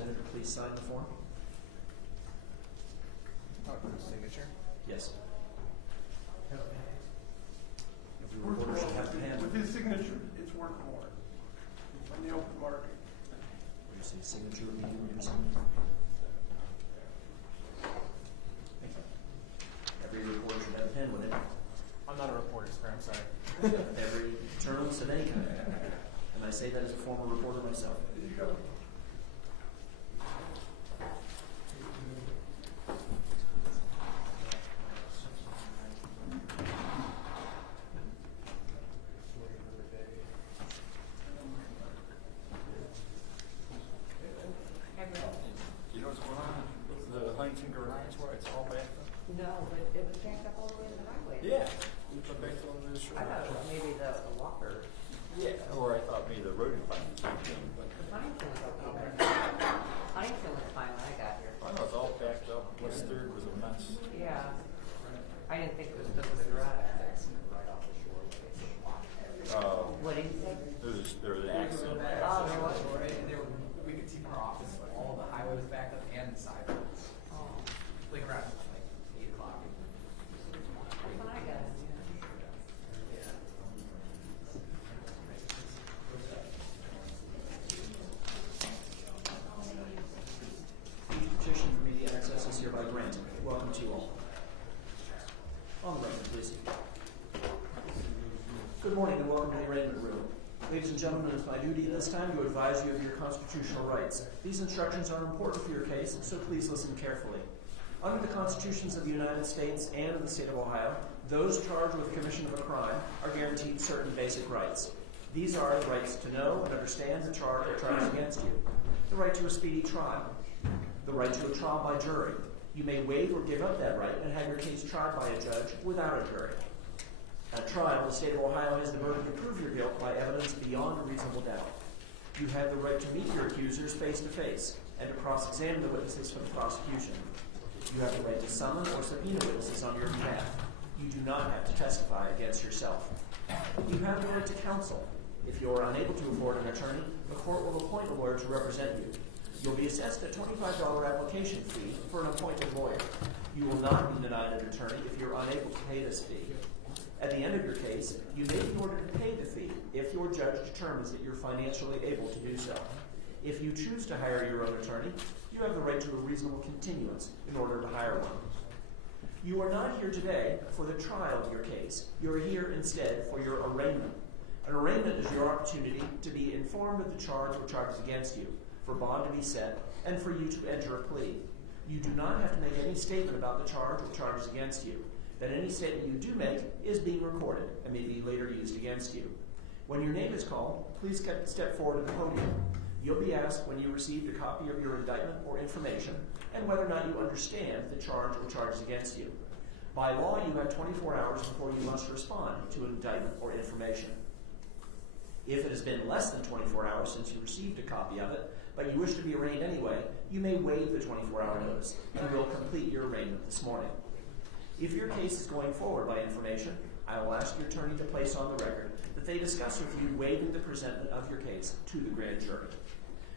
Senator please sign the form? Signature? Yes. Every reporter should have the hand. With his signature, it's worth more on the open market. Would you say signature would be used? Thank you. Every reporter should have a pen with it. I'm not a reporter, sir. I'm sorry. Every journalist of any kind. And I say that as a former reporter myself. There you go. You know what's going on? The Huntington garage where it's all backed up? No, but it was backed up all the way to the highway. Yeah. You come back on this shore. I thought it was maybe the walker. Yeah, or I thought maybe the road department was doing, but The Huntington was okay. Huntington was fine when I got here. I know it's all backed up. West Third was a mess. Yeah. I didn't think it was because of the garage. What did you say? There was an accident. Oh, there was. We could see from our office, like, all the highway was backed up and the sidewalks. Oh, Like around like 8 o'clock. that's when I got it. Each petition for media access is hereby granted. Welcome to you all. On the record, please. Good morning and welcome to the arraignment room. Ladies and gentlemen, it is my duty at this time to advise you of your constitutional rights. These instructions are important for your case, so please listen carefully. Under the constitutions of the United States and of the state of Ohio, those charged with commission of a crime are guaranteed certain basic rights. These are the rights to know and understand the charge or charges against you, the right to a speedy trial, the right to a trial by jury. You may waive or give up that right and have your case tried by a judge without a jury. At trial, the state of Ohio has the burden to prove your guilt by evidence beyond a reasonable doubt. You have the right to meet your accusers face to face and to cross-examine the witnesses for the prosecution. You have the right to summon or subpoena witnesses on your behalf. You do not have to testify against yourself. You have the right to counsel. If you are unable to afford an attorney, the court will appoint a lawyer to represent you. You'll be assessed a $25 application fee for an appointed lawyer. You will not be denied an attorney if you're unable to pay this fee. At the end of your case, you may be ordered to pay the fee if your judge determines that you're financially able to do so. If you choose to hire your own attorney, you have the right to a reasonable continuance in order to hire one. You are not here today for the trial of your case. You are here instead for your arraignment. An arraignment is your opportunity to be informed of the charge or charges against you, for bond to be set, and for you to enter a plea. You do not have to make any statement about the charge or charges against you. That any statement you do make is being recorded and may be later used against you. When your name is called, please step forward to the podium. You'll be asked when you received a copy of your indictment or information and whether or not you understand the charge or charges against you. By law, you have 24 hours before you must respond to an indictment or information. If it has been less than 24 hours since you received a copy of it, but you wish to be arraigned anyway, you may waive the 24-hour notice and will complete your arraignment this morning. If your case is going forward by information, I will ask your attorney to place on the record that they discuss with you waiving the presentment of your case to the grand jury.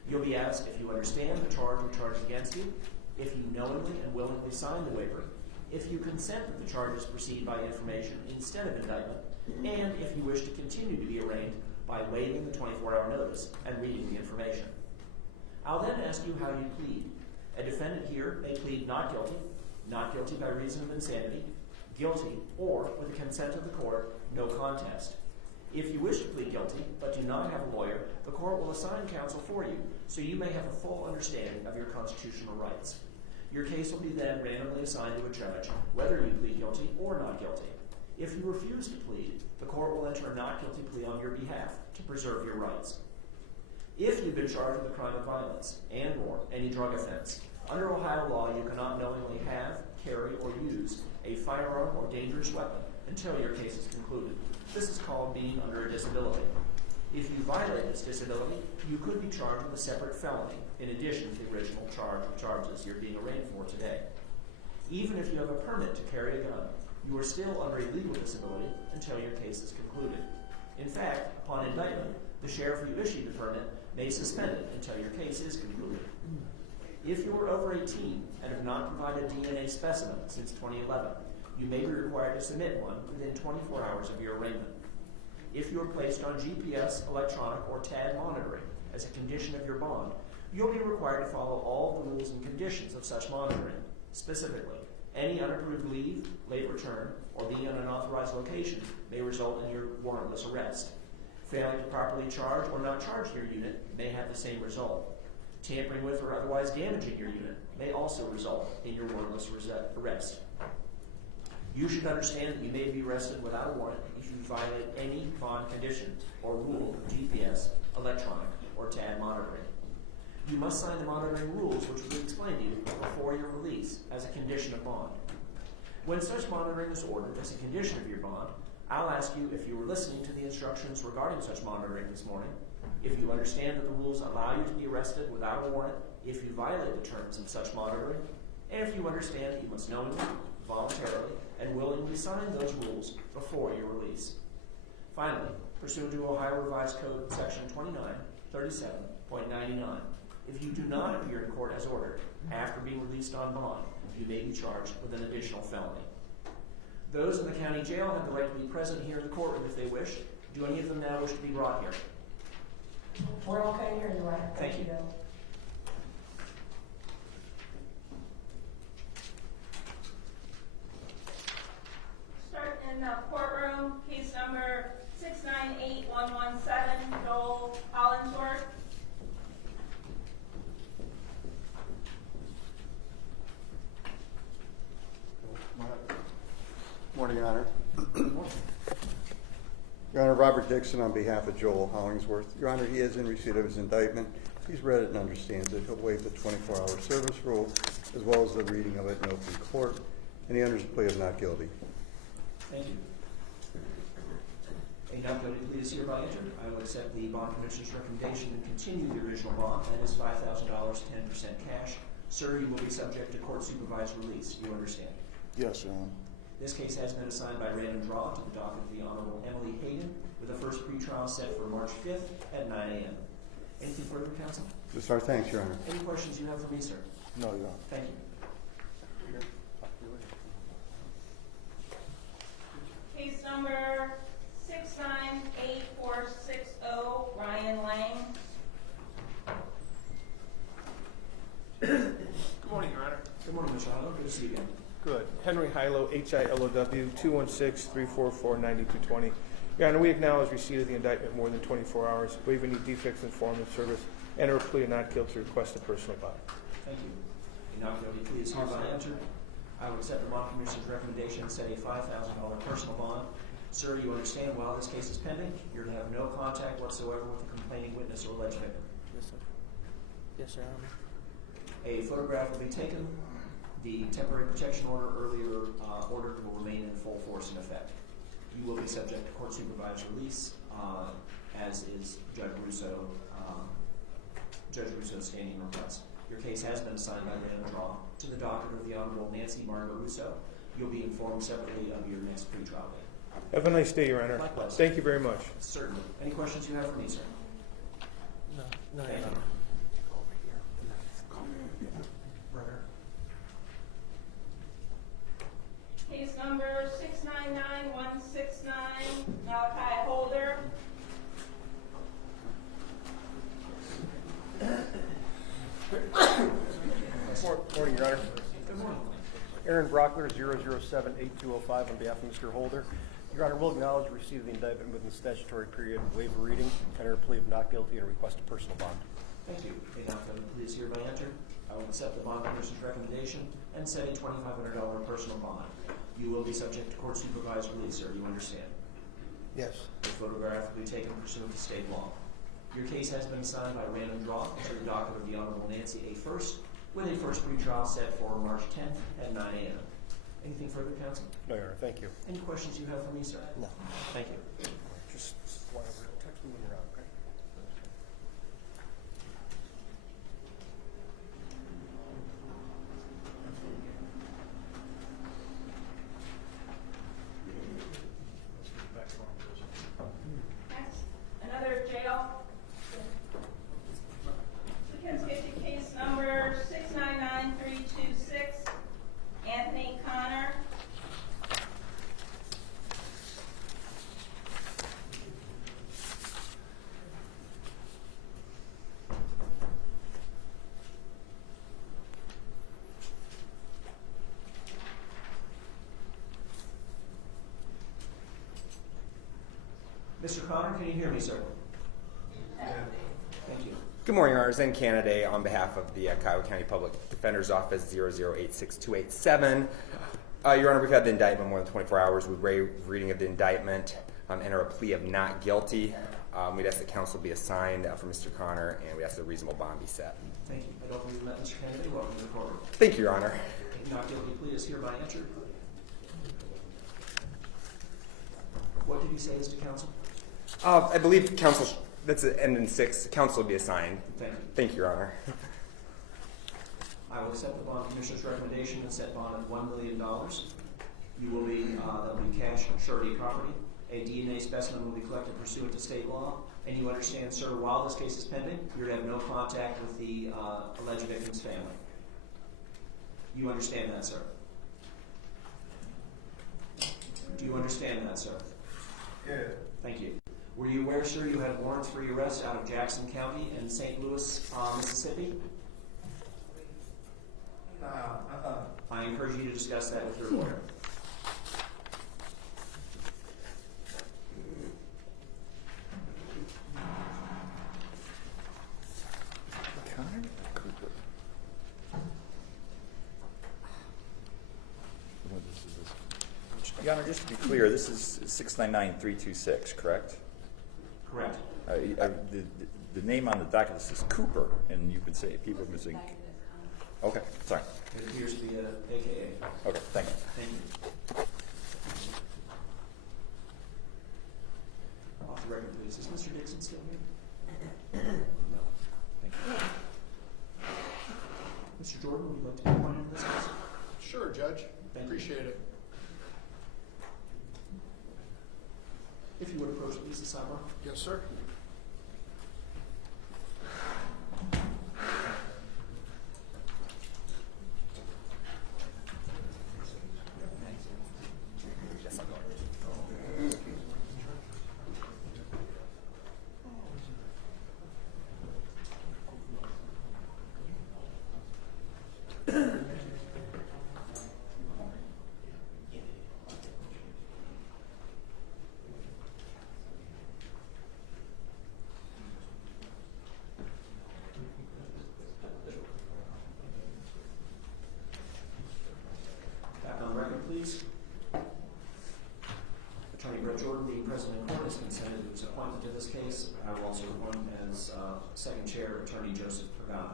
You'll be asked if you understand the charge or charge against you, if you knowingly and willingly sign the waiver, if you consent that the charges proceed by information instead of indictment, and if you wish to continue to be arraigned by waiving the 24-hour notice and reading the information. I'll then ask you how you plead. A defendant here may plead not guilty by reason of insanity, guilty, or, with the consent of the court, no contest. If you wish to plead guilty, but do not have a lawyer, the court will assign counsel for you, so you may have a full understanding of your constitutional rights. Your case will be then randomly assigned to a judge, whether you plead guilty or not guilty. If you refuse to plead, the court will enter a not guilty plea on your behalf to preserve your rights. If you've been charged with a crime of violence and/or any drug offense, under Ohio law, you cannot knowingly have, carry, or use a firearm or dangerous weapon until your case is concluded. This is called being under a disability. If you violate this disability, you could be charged with a separate felony, in addition to the original charge or charges you're being arraigned for today. Even if you have a permit to carry a gun, you are still under a legal disability until your case is concluded. In fact, upon indictment, the sheriff who issued the permit may suspend it until your case is concluded. If you are over 18 and have not provided a DNA specimen since 2011, you may be required to submit one within 24 hours of your arraignment. If you are placed on GPS, electronic, or TAD monitoring as a condition of your bond, you'll be required to follow all the rules and conditions of such monitoring. Specifically, any unapproved leave, late return, or being in an unauthorized location may result in your warrantless arrest. Failing to properly charge or not charge your unit may have the same result. Tampering with or otherwise damaging your unit may also result in your warrantless arrest. You should understand that you may be arrested without a warrant if you violate any bond condition or rule of GPS, electronic, or TAD monitoring. You must sign the monitoring rules, which will be explained to you before your release as a condition of bond. When such monitoring is ordered as a condition of your bond, I'll ask you if you were listening to the instructions regarding such monitoring this morning, if you understand that the rules allow you to be arrested without a warrant if you violate the terms of such monitoring, and if you understand that you must knowingly, voluntarily, and willingly sign those rules before your release. Finally, pursuant to Ohio Revised Code Section 2937.99, if you do not appear in court as ordered after being released on bond, you may be charged with an additional felony. Those in the county jail have the right to be present here in the courtroom if they wish. Do any of them now wish to be brought here? We're okay here, Your Honor. Thank you. Start in the courtroom, case number 698117, Joel Hollingsworth. Morning, Your Honor. Your Honor, Robert Dixon on behalf of Joel Hollingsworth. Your Honor, he is in receipt of his indictment. He's read it and understands it. He'll waive the 24-hour service rule as well as the reading of it in open court, and he enters a plea of not guilty. Thank you. A not guilty plea is hereby entered. I will accept the bond commissioner's recommendation and continue the original bond. That is $5,000, 10% cash. Sir, you will be subject to court-supervised release. You understand? Yes, Your Honor. This case has been assigned by random draw to the docket of the Honorable Emily Kaden, with the first pretrial set for March 5th at 9 a.m. Anything further, counsel? Just our thanks, Your Honor. Any questions you have for me, sir? No, Your Honor. Thank you. Case number 698460, Ryan Lang. Good morning, Your Honor. Good morning, Mr. Harlow. Good to see you again. Good. Henry Hilo, H-I-L-O-W, 216-344-9220. Your Honor, we acknowledge receipt of the indictment more than 24 hours, waive any defects in form of service, enter a plea of not guilty, request a personal bond. Thank you. A not guilty plea is hereby entered. I will accept the bond commissioner's recommendation and set a $5,000 personal bond. Sir, you understand while this case is pending, you're to have no contact whatsoever with the complaining witness or alleged victim. Yes, sir. Yes, Your Honor. A photograph will be taken. The temporary protection order earlier ordered will remain in full force and effect. You will be subject to court-supervised release, as is Judge Russo's standing request. Your case has been assigned by random draw to the docket of the Honorable Nancy Margaret Russo. You'll be informed separately of your next pretrial date. Have a nice day, Your Honor. Likewise. Thank you very much. Certainly. Any questions you have for me, sir? No, Thank you. Case number 699169, Malachi Holder. Morning, Your Honor. Good morning. Aaron Brockler, 007-8205 on behalf of Mr. Holder. Your Honor, we'll acknowledge receipt of the indictment within the statutory period, waive a reading, enter a plea of not guilty, and request a personal bond. Thank you. A not guilty plea is hereby entered. I will accept the bond commissioner's recommendation and set a $2,500 personal bond. You will be subject to court-supervised release, sir. You understand? Yes. The photograph will be taken pursuant to state law. Your case has been assigned by random draw to the docket of the Honorable Nancy A. First, with a first pretrial set for March 10th at 9 a.m. Anything further, counsel? No, Your Honor. Thank you. Any questions you have for me, sir? No. Thank you. Just whatever. Text me when you're out, okay? Next, another jail. Case number 69 Mr. Connor, can you hear me, sir? Thank you. Good morning, Your Honor. Zen Canaday on behalf of the Cuyahoga County Public Defender's Office 0086287. Your Honor, we've had the indictment more than 24 hours. We waive reading of the indictment, enter a plea of not guilty. We'd ask that counsel be assigned for Mr. Connor, and we ask that a reasonable bond be set. Thank you. I don't believe you met Mr. Kennedy. Welcome to the courtroom. Thank you, Your Honor. A not guilty plea is hereby entered. What did you say as to counsel? I believe counsel, that's an end in 6. Counsel will be assigned. Thank you. Thank you, Your Honor. I will accept the bond commissioner's recommendation and set bond at $1 million. You will be, that'll be cash and surety property. A DNA specimen will be collected pursuant to state law. And you understand, sir, while this case is pending, you're to have no contact with the alleged victim's family. You understand that, sir? Do you understand that, sir? Yeah. Thank you. Were you aware, sir, you had warrants for your arrest out of Jackson County in St. Louis, Mississippi? I encourage you to discuss that with your lawyer. Your Honor, just to be clear, this is 699326, correct? Correct. The name on the docket is Cooper, and you could say people would say. Okay, sorry. It appears to be a AKA. Okay, thank you. Thank you. Off the record, please. Is Mr. Dixon still here? No. Thank you. Mr. Jordan, would you like to be appointed in this case? Sure, Judge. Thank you. Appreciate it. If you would approach, please, the sidebar. Yes, sir. Back on the record, please. Attorney Brett Jordan, being president of court, has consented to his appointment to this case. I will also appoint as second chair Attorney Joseph Pagano.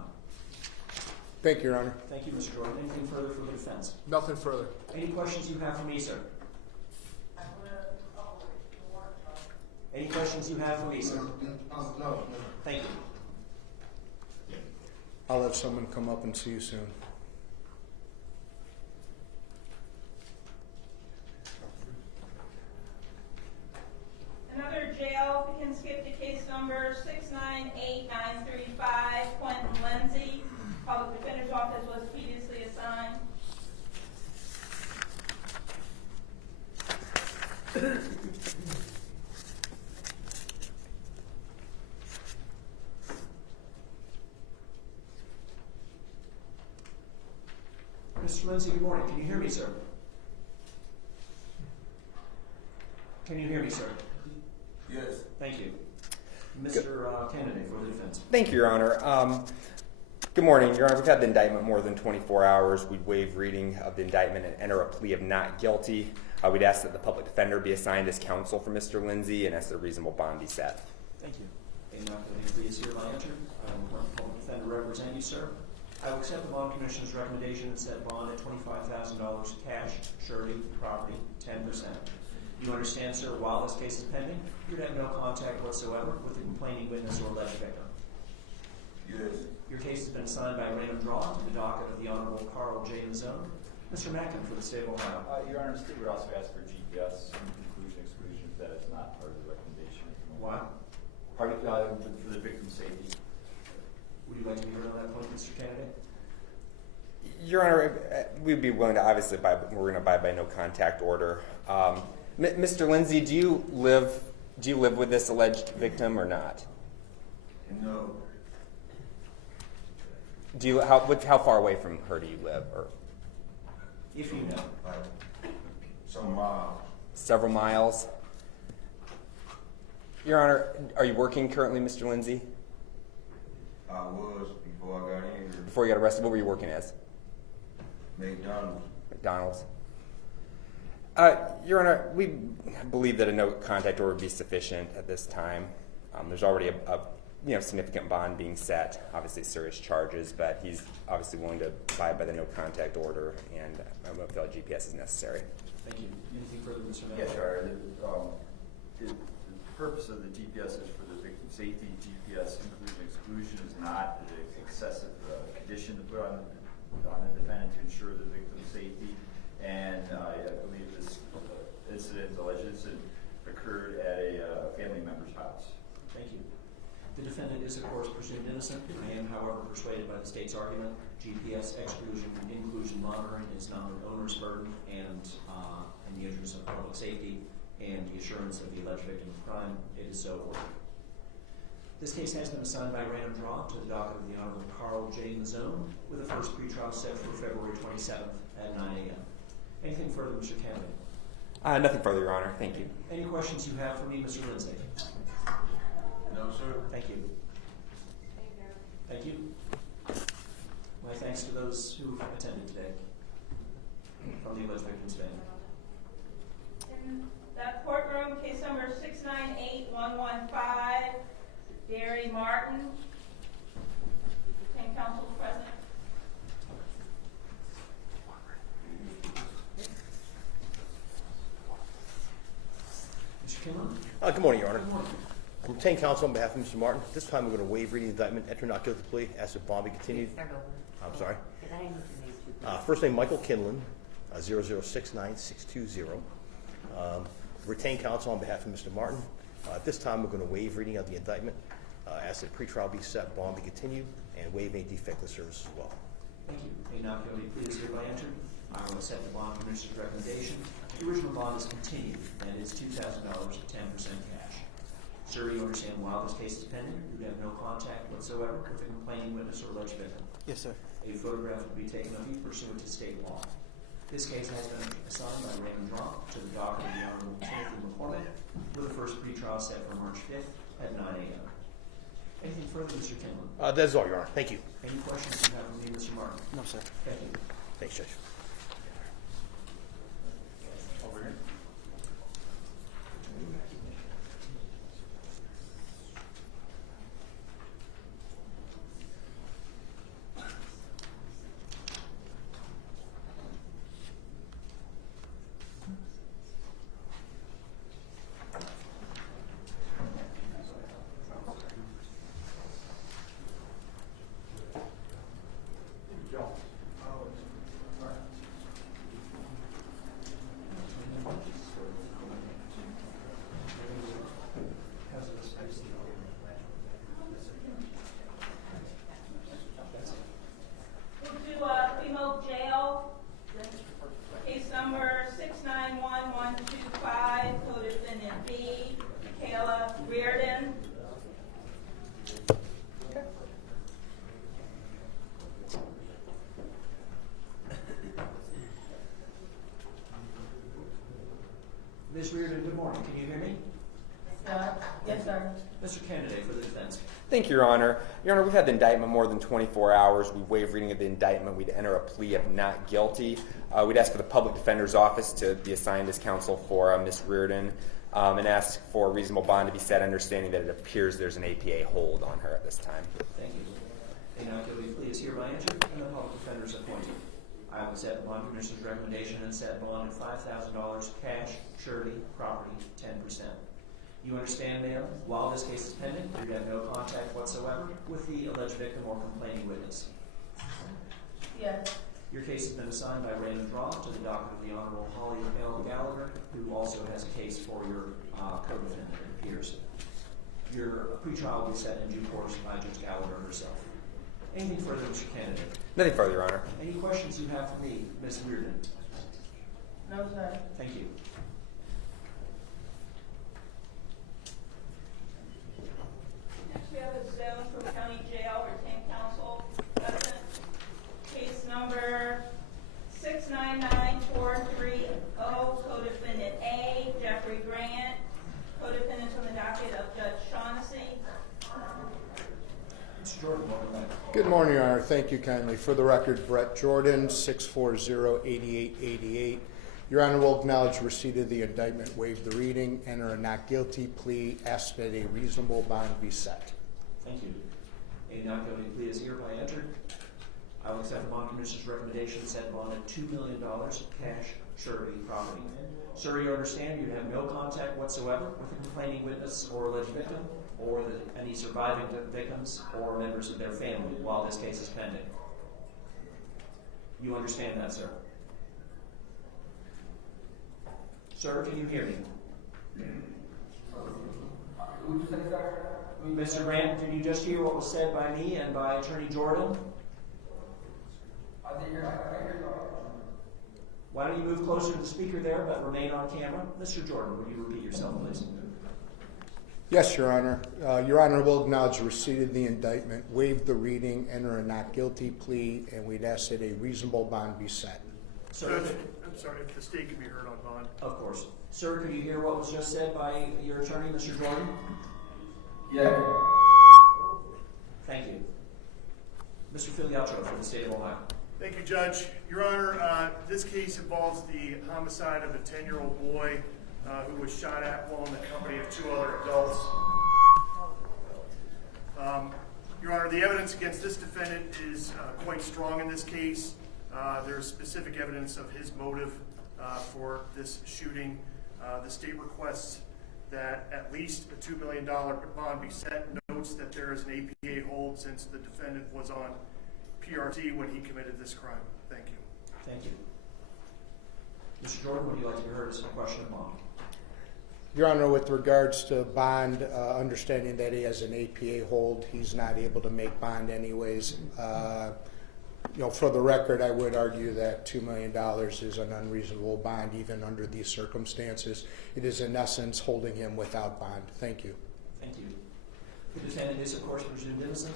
Thank you, Your Honor. Thank you, Mr. Jordan. Anything further for the defense? Nothing further. Any questions you have for me, sir? Any questions you have for me, sir? No. Thank you. I'll have someone come up and see you soon. Another jail, we can skip to case number 698935, Quentin Lindsay. Public Defender's Office was previously assigned. Mr. Lindsay, good morning. Can you hear me, sir? Can you hear me, sir? Yes. Thank you. Mr. Kennedy for the defense. Thank you, Your Honor. Good morning, Your Honor. We've had the indictment more than 24 hours. We'd waive reading of the indictment and enter a plea of not guilty. We'd ask that the public defender be assigned as counsel for Mr. Lindsay and ask that a reasonable bond be set. Thank you. A not guilty plea is hereby entered. I will appoint the public defender to represent you, sir. I will accept the bond commissioner's recommendation and set bond at $25,000 cash, surety, property, 10%. You understand, sir, while this case is pending, you're to have no contact whatsoever with the complaining witness or alleged victim. Yes. Your case has been assigned by Raymond Draw to the docket of the Honorable Carl J. Mazzone. Mr. Mackin for the State of Ohio. Your Honor, the state would also ask for GPS and conclusion exclusion if that is not part of the recommendation. Why? For the victim's safety. Would you like to be heard on that point, Mr. Kennedy? Your Honor, we'd be willing to obviously we're going to abide by no contact order. Mr. Lindsay, do you live with this alleged victim or not? No. How far away from her do you live? Or If you know. Like some miles. several miles? Your Honor, are you working currently, Mr. Lindsay? I was before I got in here. Before you got arrested, what were you working as? McDonald's. McDonald's. Your Honor, we believe that a no contact order would be sufficient at this time. There's already a significant bond being set, obviously serious charges, but he's obviously willing to abide by the no contact order, and I don't feel like GPS is necessary. Thank you. Anything further, Mr. Mayor? Yeah, sure. The purpose of the GPS is for the victim safety. GPS inclusion exclusion is not an excessive condition to put on the defendant to ensure the victim's safety. And I believe this alleged incident occurred at a family member's house. Thank you. The defendant is, of course, presumed innocent. I am, however, persuaded by the state's argument. GPS exclusion and inclusion monitoring is not an owner's burden, and in the interest of public safety and the assurance of the alleged victim of crime, it is so ordered. This case has been assigned by random draw to the docket of the Honorable Carl J. Mazzone, with the first pretrial set for February 27th at 9 a.m. Anything further, Mr. Kennedy? Nothing further, Your Honor. Thank you. Any questions you have for me, Mr. Lindsay? No, sir. Thank you. Thank you. My thanks to those who attended today from the alleged victim's family. In that courtroom, case number 698115, Gary Martin. Can counsel present? Mr. Kinlan? Good morning, Your Honor. Good morning. I'm retained counsel on behalf of Mr. Martin. This time we're going to waive reading the indictment, enter not guilty plea, ask that bond be continued. Start over. I'm sorry. Did I need to name two? First name Michael Kinlan, 0069620. Retained counsel on behalf of Mr. Martin. At this time we're going to waive reading of the indictment, ask that pretrial be set, bond be continued, and waive any defective service as well. Thank you. A not guilty plea is hereby entered. I will accept the bond commissioner's recommendation. The original bond is continued, and is $2,000 at 10% cash. Sir, you understand while this case is pending, you have no contact whatsoever with the complaining witness or alleged victim. Yes, sir. A photograph will be taken of you pursuant to state law. This case has been assigned by random draw to the docket of the Honorable Timothy McCormick, with the first pretrial set for March 5th at 9 a.m. Anything further, Mr. Kinlan? That is all, Your Honor. Thank you. Any questions you have for me, Mr. Martin? No, sir. Thank you. Thanks, Judge. Over here. Move to Cuyahoga Jail. Case number 691125, co-defendant B, Michaela Reardon. Ms. Reardon, good morning. Can you hear me? Yes, sir. Mr. Candidate for the defense. Thank you, Your Honor. Your Honor, we've had the indictment more than 24 hours. We waive reading of the indictment. We'd enter a plea of not guilty. We'd ask for the public defender's office to be assigned as counsel for Ms. Reardon, and ask for a reasonable bond to be set, understanding that it appears there's an APA hold on her at this time. Thank you. A not guilty plea is hereby entered, and the public defender is appointed. I will set the bond commissioner's recommendation and set bond at $5,000 cash, surety, property, 10%. You understand, ma'am, while this case is pending, you have no contact whatsoever with the alleged victim or complaining witness. Yes. Your case has been assigned by random draw to the docket of the Honorable Holly L. Gallagher, who also has a case for your co-defendant, it appears. Your pretrial will be set in due course by Judge Gallagher herself. Anything further, Mr. Candidate? Nothing further, Your Honor. Any questions you have for me, Ms. Reardon? No, sir. Thank you. Next, we have a zone from County Jail, retained counsel present. Case number 699430, co-defendant A, Jeffrey Grant. Co-defendants on the docket of Judge Mr. Jordan, welcome back. Good morning, Your Honor. Thank you kindly. For the record, Brett Jordan, 640-8888. Your Honor will acknowledge receipt of the indictment, waive the reading, enter a not guilty plea, ask that a reasonable bond be set. Thank you. A not guilty plea is hereby entered. I will accept the bond commissioner's recommendation, set bond at $2 million cash, surety, property. Sir, you understand you have no contact whatsoever with the complaining witness or alleged victim, or any surviving victims or members of their family while this case is pending. You understand that, sir? Sir, can you hear me? Mr. Grant, did you just hear what was said by me and by Attorney Jordan? Why don't you move closer to the speaker there, but remain on camera? Mr. Jordan, will you repeat yourself, please? Yes, Your Honor. Your Honor will acknowledge receipt of the indictment, waive the reading, enter a not guilty plea, and we'd ask that a reasonable bond be set. Sir, I'm sorry, if the state can be heard on bond. of course. Sir, could you hear what was just said by your attorney, Mr. Jordan? Yeah. Thank you. Mr. Filiatro for the state of Ohio. Thank you, Judge. Your Honor, this case involves the homicide of a 10-year-old boy who was shot at while in the company of 2 other adults. Your Honor, the evidence against this defendant is quite strong in this case. There's specific evidence of his motive for this shooting. The state requests that at least a $2 million bond be set. Notes that there is an APA hold since the defendant was on PRT when he committed this crime. Thank you. Thank you. Mr. Jordan, would you like to be heard as a question of bond? Your Honor, with regards to bond, understanding that he has an APA hold, he's not able to make bond anyways. For the record, I would argue that $2 million is an unreasonable bond even under these circumstances. It is in essence holding him without bond. Thank you. Thank you. The defendant is, of course, presumed innocent.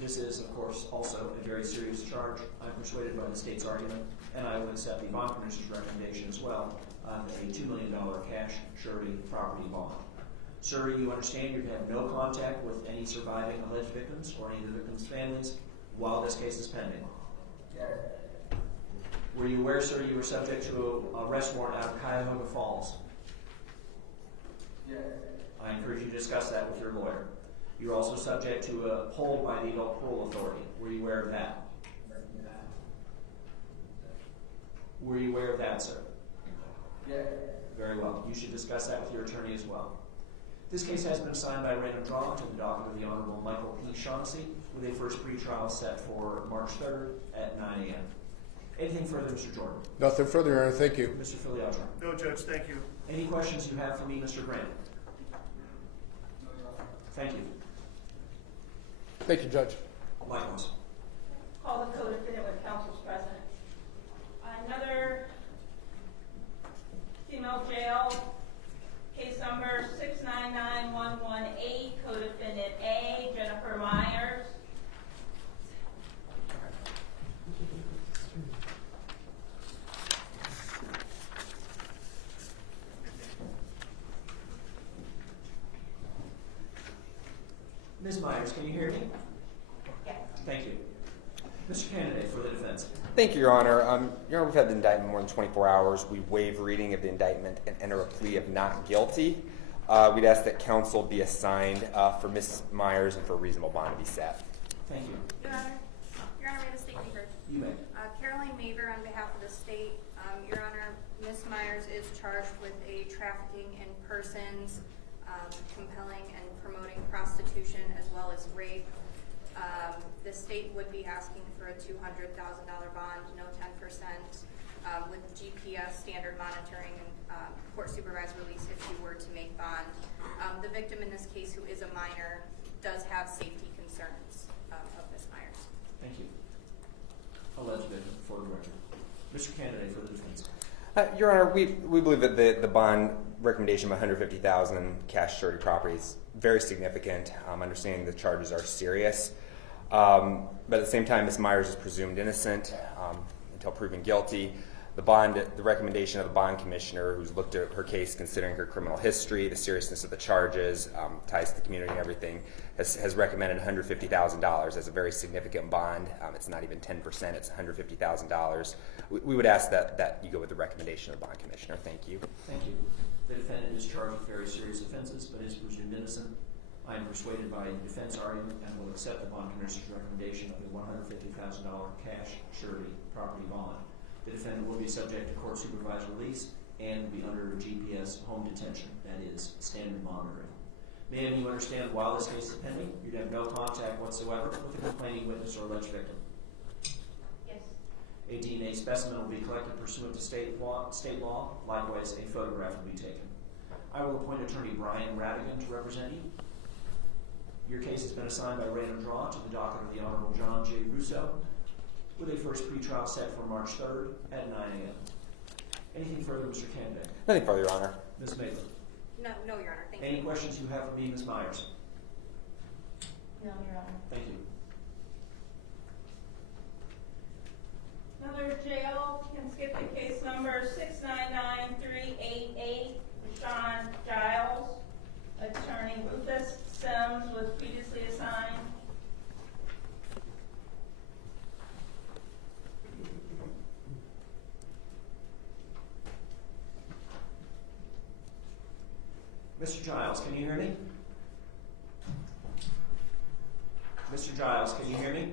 This is, of course, also a very serious charge. I'm persuaded by the state's argument, and I will accept the bond commissioner's recommendation as well on a $2 million cash surety property bond. Sir, you understand you have no contact with any surviving alleged victims or any of the victims' families while this case is pending? Yes. Were you aware, sir, you were subject to an arrest warrant out of Cuyahoga Falls? Yes. I encourage you to discuss that with your lawyer. You're also subject to a hold by the Adult Parole Authority. Were you aware of that? Were you aware of that, sir? Yes. Very well. You should discuss that with your attorney as well. This case has been assigned by random draw to the docket of the Honorable Michael P. Shaughnessy, with a first pretrial set for March 3rd at 9 a.m. Anything further, Mr. Jordan? Nothing further, Your Honor. Thank you. Mr. Filiatro? No, Judge. Thank you. Any questions you have for me, Mr. Grant? Thank you. Thank you, Judge. Likewise. Call the co-defendant when counsel's present. Another female jail, case number 699118, co-defendant A, Jennifer Myers. Ms. Myers, can you hear me? Yes. Thank you. Mr. Candidate for the defense. Thank you, Your Honor. Your Honor, we've had the indictment more than 24 hours. We waive reading of the indictment and enter a plea of not guilty. We'd ask that counsel be assigned for Ms. Myers and for a reasonable bond to be set. Thank you. Your Honor, may the state be heard? You may. Caroline Maver on behalf of the state. Your Honor, Ms. Myers is charged with a trafficking in persons, compelling and promoting prostitution as well as rape. The state would be asking for a $200,000 bond, no 10%, with GPS standard monitoring and court supervised release if she were to make bond. The victim in this case, who is a minor, does have safety concerns of Ms. Myers. Thank you. Alleged victim for the record. Mr. Candidate for the defense. Your Honor, we believe that the bond recommendation of $150,000 cash surety property is very significant. Understanding the charges are serious. But at the same time, Ms. Myers is presumed innocent until proven guilty. The recommendation of the bond commissioner, who's looked at her case considering her criminal history, the seriousness of the charges, ties to the community and everything, has recommended $150,000 as a very significant bond. It's not even 10%, it's $150,000. We would ask that you go with the recommendation of the bond commissioner. Thank you. Thank you. The defendant is charged with very serious offenses, but is presumed innocent. I am persuaded by the defense argument and will accept the bond commissioner's recommendation of a $150,000 cash surety property bond. The defendant will be subject to court-supervised release and will be under GPS home detention, that is, standard monitoring. Ma'am, you understand while this case is pending, you'd have no contact whatsoever with the complaining witness or alleged victim? Yes. A DNA specimen will be collected pursuant to state law. Likewise, a photograph will be taken. I will appoint Attorney Brian Radigan to represent you. Your case has been assigned by random draw to the docket of the Honorable John J. Russo, with a first pretrial set for March 3rd at 9 a.m. Anything further, Mr. Candidate? Nothing further, Your Honor. Ms. Maitland? No, Your Honor. Thank you. Any questions you have for me, Ms. Myers? No, Your Honor. Thank you. Another jail can skip to case number 699388, Sean Giles. Attorney Rufus Sims was previously assigned. Mr. Giles, can you hear me? Mr. Giles, can you hear me?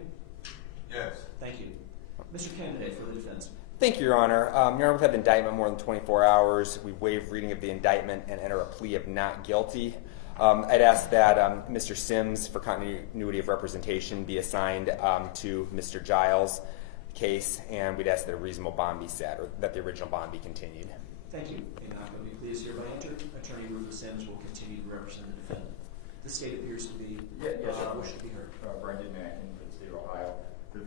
Yes. Thank you. Mr. Candidate for the defense. Thank you, Your Honor. Your Honor, we've had the indictment more than 24 hours. We waive reading of the indictment and enter a plea of not guilty. I'd ask that Mr. Sims, for continuity of representation, be assigned to Mr. Giles' case, and we'd ask that a reasonable bond be set, or that the original bond be continued. Thank you. A not guilty plea is hereby entered. Attorney Rufus Sims will continue to represent the defendant. The state appears to be Yes, wish to be heard. Brendan Mackin for the state of Ohio. The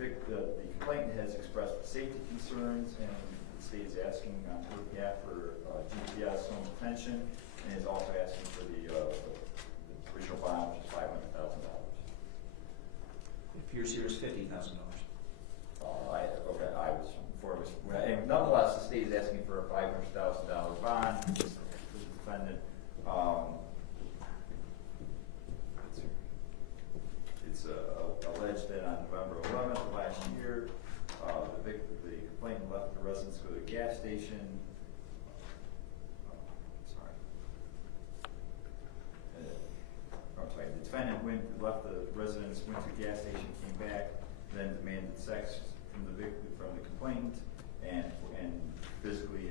complainant has expressed safety concerns, and the state is asking on her behalf for GPS home detention, and is also asking for the original bond, which is $500,000. It appears here is $50,000. I was before it was. Nonetheless, the state is asking for a $500,000 bond for the defendant. It's alleged that on November 11th of last year, the complainant left the residence to go to a gas station. The defendant left the residence, went to a gas station, came back, then demanded sex from the complainant, and physically,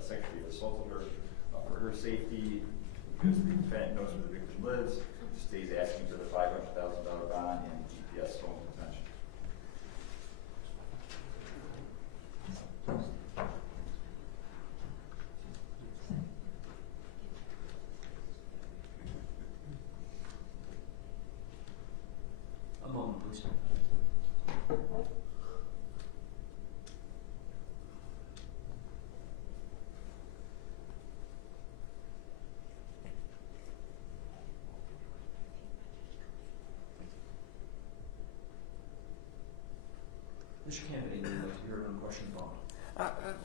sexually assaulted her. For her safety, because the defendant knows where the victim lives, the state is asking for the $500,000 bond and GPS home detention. A moment, please. Mr. Candidate, would you like to hear on question bond?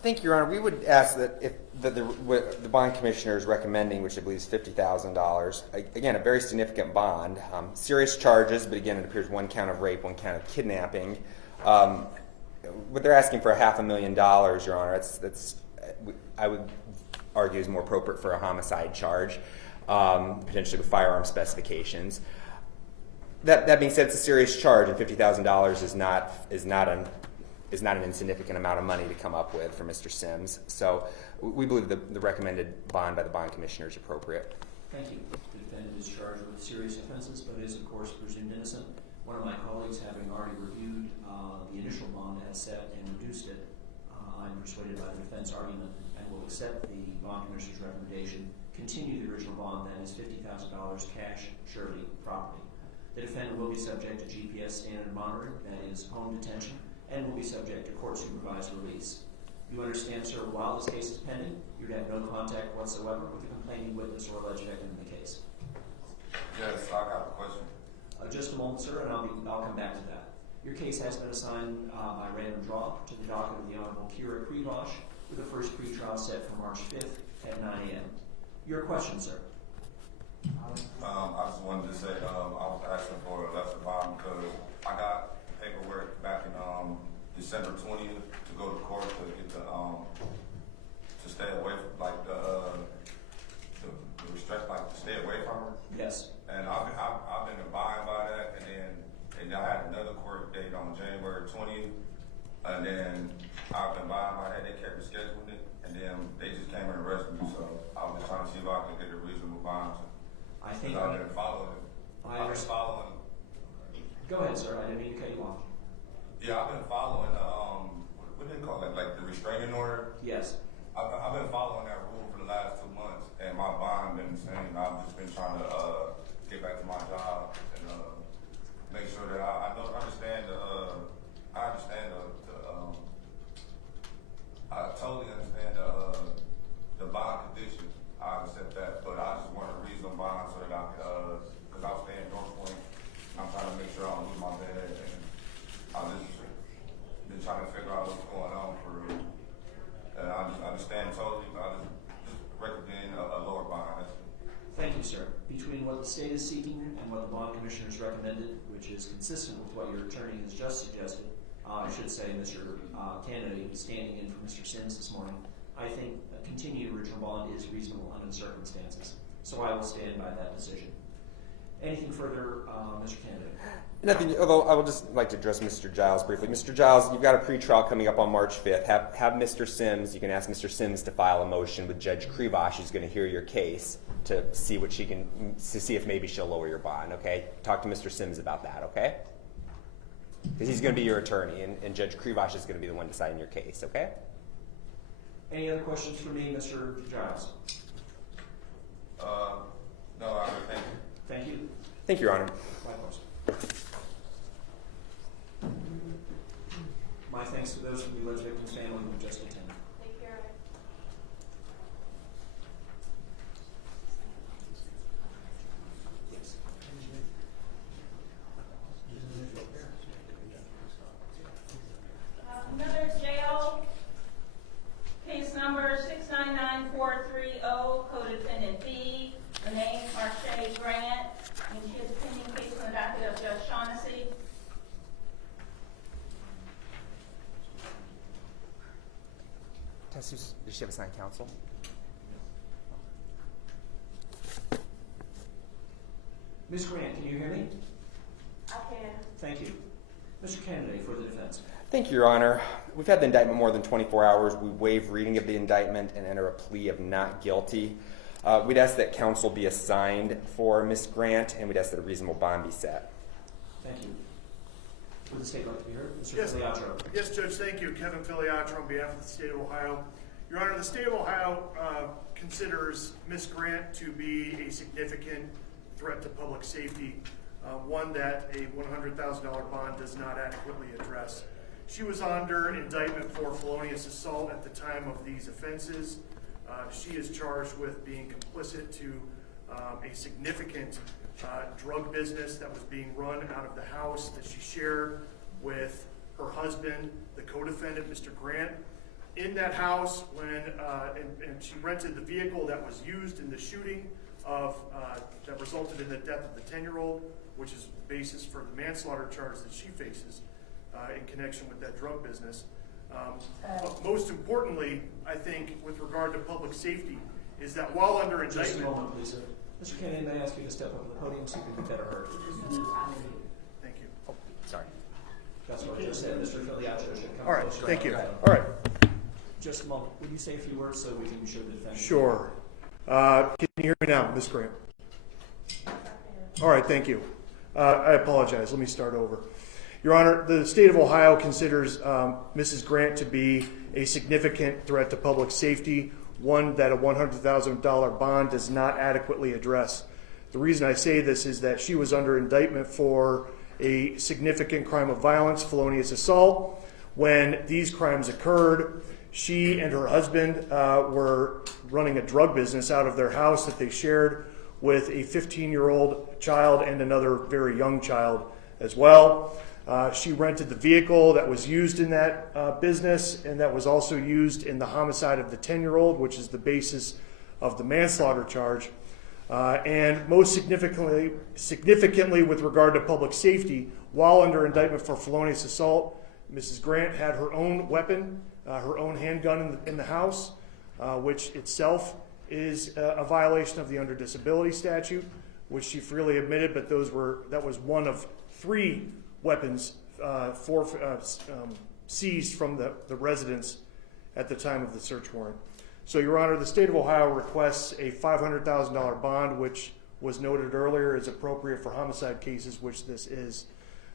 Thank you, Your Honor. We would ask that if the bond commissioner is recommending, which I believe is $50,000, again, a very significant bond, serious charges, but again, it appears one count of rape, one count of kidnapping. What they're asking for $500,000, Your Honor, I would argue is more appropriate for a homicide charge, potentially with firearm specifications. That being said, it's a serious charge, and $50,000 is not an insignificant amount of money to come up with for Mr. Sims. So we believe the recommended bond by the bond commissioner is appropriate. Thank you. The defendant is charged with serious offenses, but is, of course, presumed innocent. One of my colleagues, having already reviewed the initial bond as set and reduced it, I'm persuaded by the defense argument and will accept the bond commissioner's recommendation, continue the original bond, that is $50,000 cash, surety, property. The defendant will be subject to GPS standard monitoring, that is home detention, and will be subject to court-supervised release. You understand, sir, while this case is pending, you'd have no contact whatsoever with the complaining witness or alleged victim in the case. Yes, I got a question. Just a moment, sir, and I'll come back to that. Your case has been assigned by random draw to the docket of the Honorable Kira Krivosh with the first pretrial set for March 5th at 9 a.m. Your question, sir. I just wanted to say I was asking for a lesser bond because I got paperwork back in December 20th to go to court to get to stay away from the restrict, to stay away from her. Yes. And I've been abiding by that, and then I had another court date on January 20th, and then I've been abiding by that. They kept rescheduling it, and then they just came and arrested me. So I was just trying to see if I could get a reasonable bond. I think I've been following. I've been following. Go ahead, sir. I didn't mean to cut you off. Yeah, I've been following what do they call it? Like the restraining order. Yes. I've been following that rule for the last 2 months, and my bond been the same. I've just been trying to get back to my job and make sure that I understand I totally understand the bond conditions. I accept that, but I just want a reasonable bond so that I can, because I was staying in North Point. I'm trying to make sure I don't lose my bed, and I've just been trying to figure out what's going on for real. I just understand totally, but I just recommend a lower bond. Thank you, sir. Between what the state is seeking and what the bond commissioner has recommended, which is consistent with what your attorney has just suggested, I should say Mr. Candidate is standing in for Mr. Sims this morning, I think a continued original bond is reasonable under the circumstances. So I will stand by that decision. Anything further, Mr. Candidate? Nothing, although I would just like to address Mr. Giles briefly. Mr. Giles, you've got a pretrial coming up on March 5th. Have Mr. Sims, you can ask Mr. Sims to file a motion with Judge Krivosh, who's going to hear your case, to see what she can, to see if maybe she'll lower your bond, okay? Talk to Mr. Sims about that, okay? Because he's going to be your attorney, and Judge Krivosh is going to be the one deciding your case, okay? Any other questions for me, Mr. Giles? No, I thank you. Thank you. Thank you, Your Honor. Likewise. My thanks to those from the alleged victim's family who just attended. Take care of it. Another jail, case number 699430, co-defendant B, the name Marche Grant, and she is a pending case on the docket of Judge Shaughnessy. Does she have assigned counsel? Ms. Grant, can you hear me? I can. Thank you. Mr. Candidate for the defense. Thank you, Your Honor. We've had the indictment more than 24 hours. We waive reading of the indictment and enter a plea of not guilty. We'd ask that counsel be assigned for Ms. Grant, and we'd ask that a reasonable bond be set. Thank you. Would the state like to be heard? Mr. Yes. Filiatro. Yes, Judge, thank you. Kevin Filiatro on behalf of the state of Ohio. Your Honor, the state of Ohio considers Ms. Grant to be a significant threat to public safety, one that a $100,000 bond does not adequately address. She was under indictment for felonious assault at the time of these offenses. She is charged with being complicit to a significant drug business that was being run out of the house that she shared with her husband, the co-defendant, Mr. Grant. In that house, and she rented the vehicle that was used in the shooting that resulted in the death of the 10-year-old, which is the basis for the manslaughter charge that she faces in connection with that drug business. But most importantly, I think, with regard to public safety, is that while under indictment... Just a moment, please, sir. Mr. Kennedy, may I ask you to step up to the podium so you can be better heard? Thank you. Oh, sorry. That's what I just said. Mr. Filiatro should come All right, closer. thank you. All right. Just a moment. Would you say a few words so we can show the defendant? Sure. Can you hear me now, Ms. Grant? All right, thank you. I apologize. Let me start over. Your Honor, the state of Ohio considers Mrs. Grant to be a significant threat to public safety, one that a $100,000 bond does not adequately address. The reason I say this is that she was under indictment for a significant crime of violence, felonious assault. When these crimes occurred, she and her husband were running a drug business out of their house that they shared with a 15-year-old child and another very young child as well. She rented the vehicle that was used in that business and that was also used in the homicide of the 10-year-old, which is the basis of the manslaughter charge. And most significantly with regard to public safety, while under indictment for felonious assault, Mrs. Grant had her own weapon, her own handgun in the house, which itself is a violation of the under disability statute, which she freely admitted, but that was one of 3 weapons seized from the residence at the time of the search warrant. So, Your Honor, the state of Ohio requests a $500,000 bond, which was noted earlier is appropriate for homicide cases, which this is,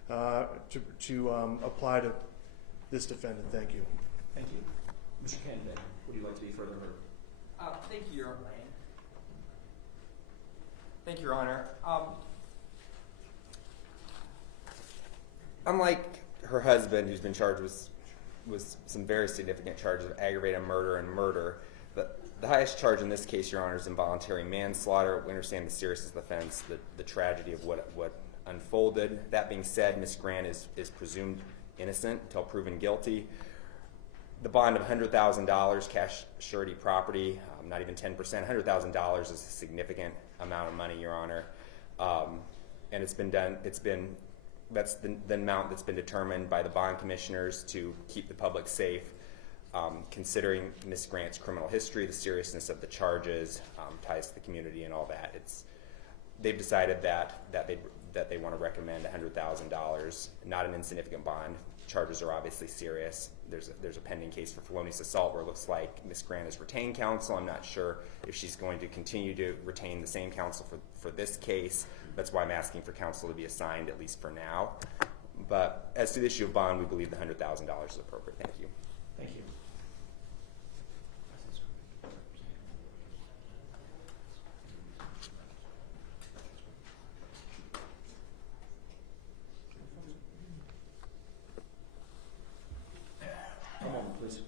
to apply to this defendant. Thank you. Thank you. Mr. Candidate, would you like to be further heard? Thank you, Your Honor. Thank you, Your Honor. Unlike her husband, who's been charged with some very significant charges of aggravated murder and murder, the highest charge in this case, Your Honor, is involuntary manslaughter. We understand the seriousness of the offense, the tragedy of what unfolded. That being said, Ms. Grant is presumed innocent until proven guilty. The bond of $100,000, cash surety property, not even 10%, $100,000 is a significant amount of money, Your Honor. And that's the amount that's been determined by the bond commissioners to keep the public safe. Considering Ms. Grant's criminal history, the seriousness of the charges, ties to the community and all that, they've decided that they want to recommend $100,000, not an insignificant bond. Charges are obviously serious. There's a pending case for felonious assault where it looks like Ms. Grant has retained counsel. I'm not sure if she's going to continue to retain the same counsel for this case. That's why I'm asking for counsel to be assigned, at least for now. But as to the issue of bond, we believe the $100,000 is appropriate. Thank you. Thank you. Come on, please.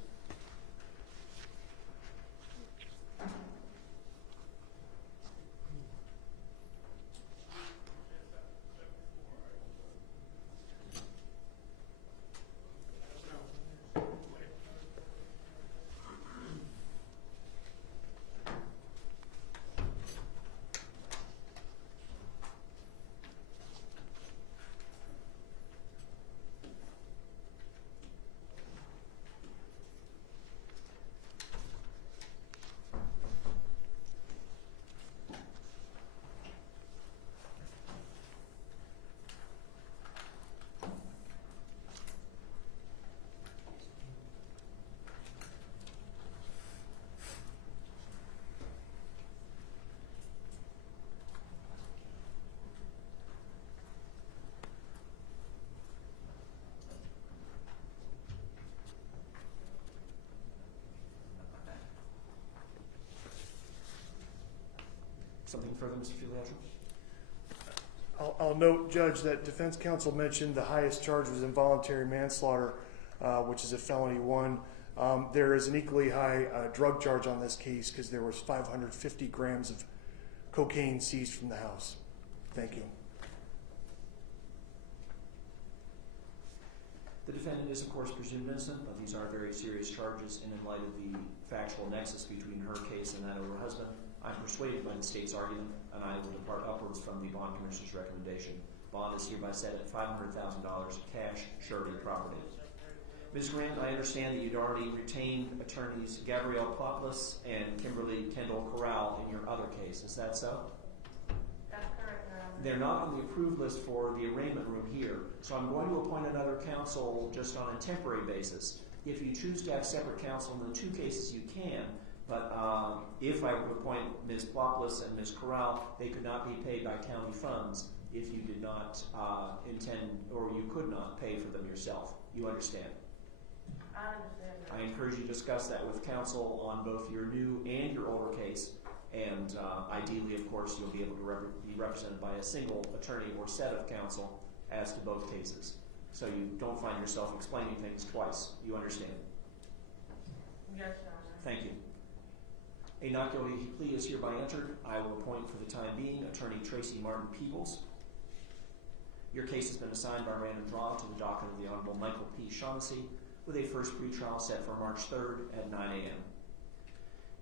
Something further, Mr. Filiatro? I'll note, Judge, that defense counsel mentioned the highest charge was involuntary manslaughter, which is a felony 1. There is an equally high drug charge on this case because there was 550 grams of cocaine seized from the house. Thank you. The defendant is, of course, presumed innocent, but these are very serious charges, and in light of the factual nexus between her case and that of her husband, I'm persuaded by the state's argument, and I will depart upwards from the bond commissioner's recommendation. Bond is hereby set at $500,000 cash surety property. Ms. Grant, I understand that you'd already retained attorneys Gabrielle Plotlis and Kimberly Kendall Corral in your other case. Is that so? That's correct, Your Honor. They're not on the approved list for the arraignment room here, so I'm going to appoint another counsel just on a temporary basis. If you choose to have separate counsel in the 2 cases, you can. But if I would appoint Ms. Plotlis and Ms. Corral, they could not be paid by county funds if you did not intend, or you could not pay for them yourself. You understand? I understand. I encourage you to discuss that with counsel on both your new and your older case, and ideally, of course, you'll be able to be represented by a single attorney or set of counsel as to both cases, so you don't find yourself explaining things twice. You understand? Yes, Your Honor. Thank you. A not guilty plea is hereby entered. I will appoint for the time being Attorney Tracy Martin Peebles. Your case has been assigned by random draw to the docket of the Honorable Michael P. Shaughnessy, with a first pretrial set for March 3rd at 9 a.m.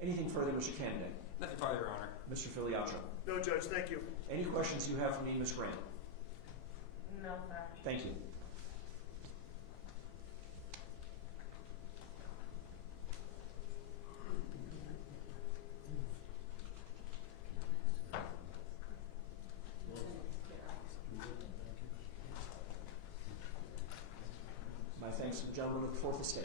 Anything further, Mr. Candidate? Nothing further, Your Honor. Mr. Filiacho? No, Judge, thank you. Any questions you have for me, Ms. Grant? No, sir. Thank you. My thanks to the gentleman of the Fourth Estate.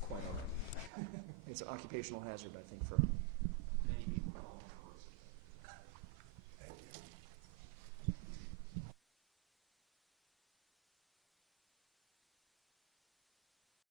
Quite all right. It's an occupational hazard, I think, for